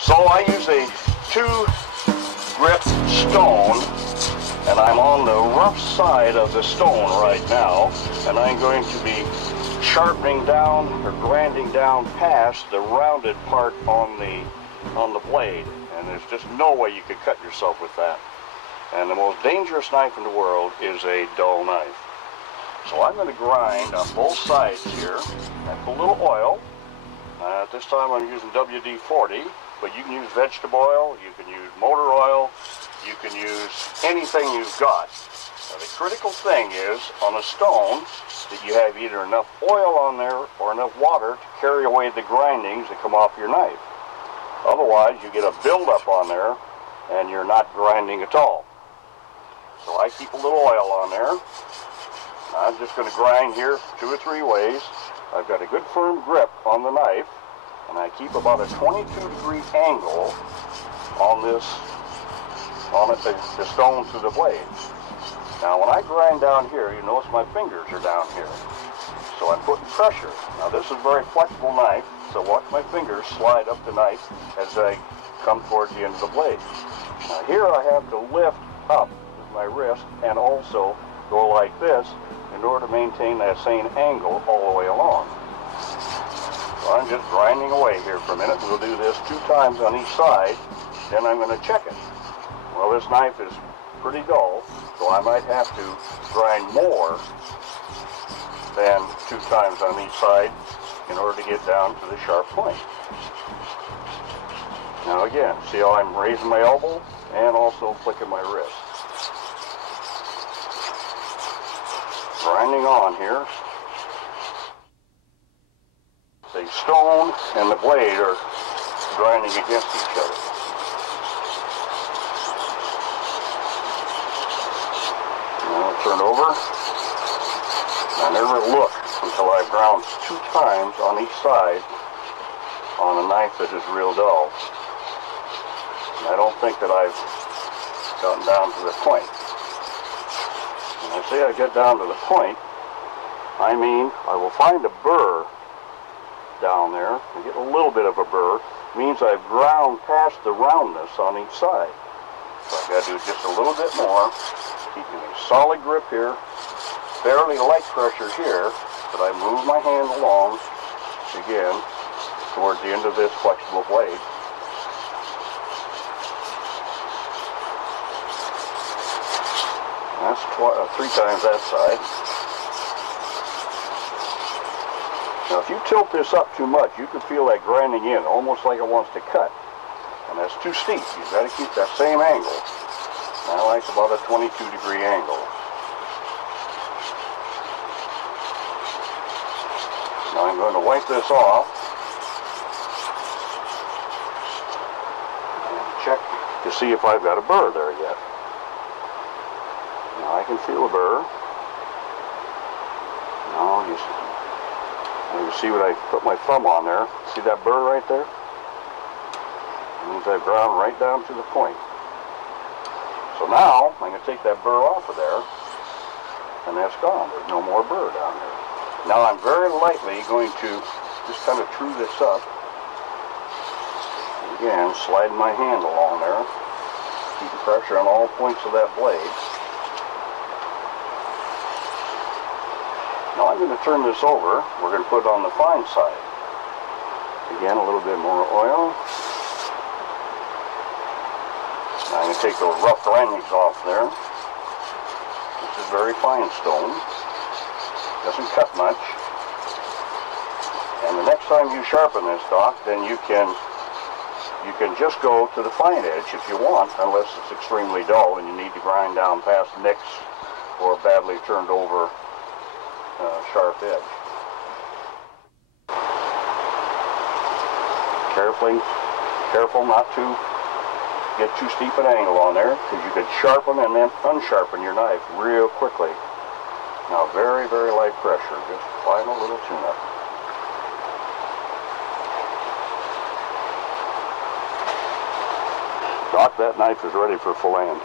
So I use a 2-grit stone, and I'm on the rough side of the stone right now, and I'm going to be sharpening down or grinding down past the rounded part on the blade, and there's just no way you could cut yourself with that. And the most dangerous knife in the world is a dull knife. So I'm going to grind on both sides here. I put a little oil. At this time I'm using WD-40, but you can use vegetable oil, you can use motor oil, you can use anything you've got. Now, the critical thing is on a stone that you have either enough oil on there or enough water to carry away the grindings that come off your knife. Otherwise you get a buildup on there and you're not grinding at all. So I keep a little oil on there. I'm just going to grind here 2 or 3 ways. I've got a good firm grip on the knife, and I keep about a 22-degree angle on the stone to the blade. Now when I grind down here, you notice my fingers are down here. So I'm putting pressure. Now this is a very flexible knife, so watch my fingers slide up the knife as I come towards the end of the blade. Now here I have to lift up with my wrist and also go like this in order to maintain that same angle all the way along. So I'm just grinding away here for a minute. We'll do this 2 times on each side, then I'm going to check it. Well, this knife is pretty dull, so I might have to grind more than 2 times on each side in order to get down to the sharp point. Now again, see how I'm raising my elbow and also flicking my wrist. Grinding on here. The stone and the blade are grinding against each other. Now I'll turn over. I never look until I've ground 2 times on each side on a knife that is real dull. And I don't think that I've gotten down to the point. When I say I get down to the point, I mean I will find a burr down there and get a little bit of a burr. It means I've ground past the roundness on each side. So I've got to do just a little bit more, keeping a solid grip here, fairly light pressure here, but I move my hand along again towards the end of this flexible blade. That's 3 times that side. Now if you tilt this up too much, you can feel that grinding in, almost like it wants to cut. And that's too steep. You've got to keep that same angle. I like about a 22-degree angle. Now I'm going to wipe this off and check to see if I've got a burr there yet. Now I can feel a burr. Now you see what I put my thumb on there. See that burr right there? It means I've ground right down to the point. So now I'm going to take that burr off of there, and that's gone. There's no more burr down there. Now I'm very lightly going to just kind of true this up. Again, sliding my hand along there, keeping pressure on all points of that blade. Now I'm going to turn this over. We're going to put it on the fine side. Again, a little bit more oil. Now I'm going to take those rough grindings off there. This is very fine stone. Doesn't cut much. And the next time you sharpen this stock, then you can just go to the fine edge if you want, unless it's extremely dull and you need to grind down past nicks or badly turned over sharp edge. Careful not to get too steep an angle on there, because you could sharpen and then unsharpen your knife real quickly. Now very, very light pressure, just final little tune-up. Doc, that knife is ready for fillet.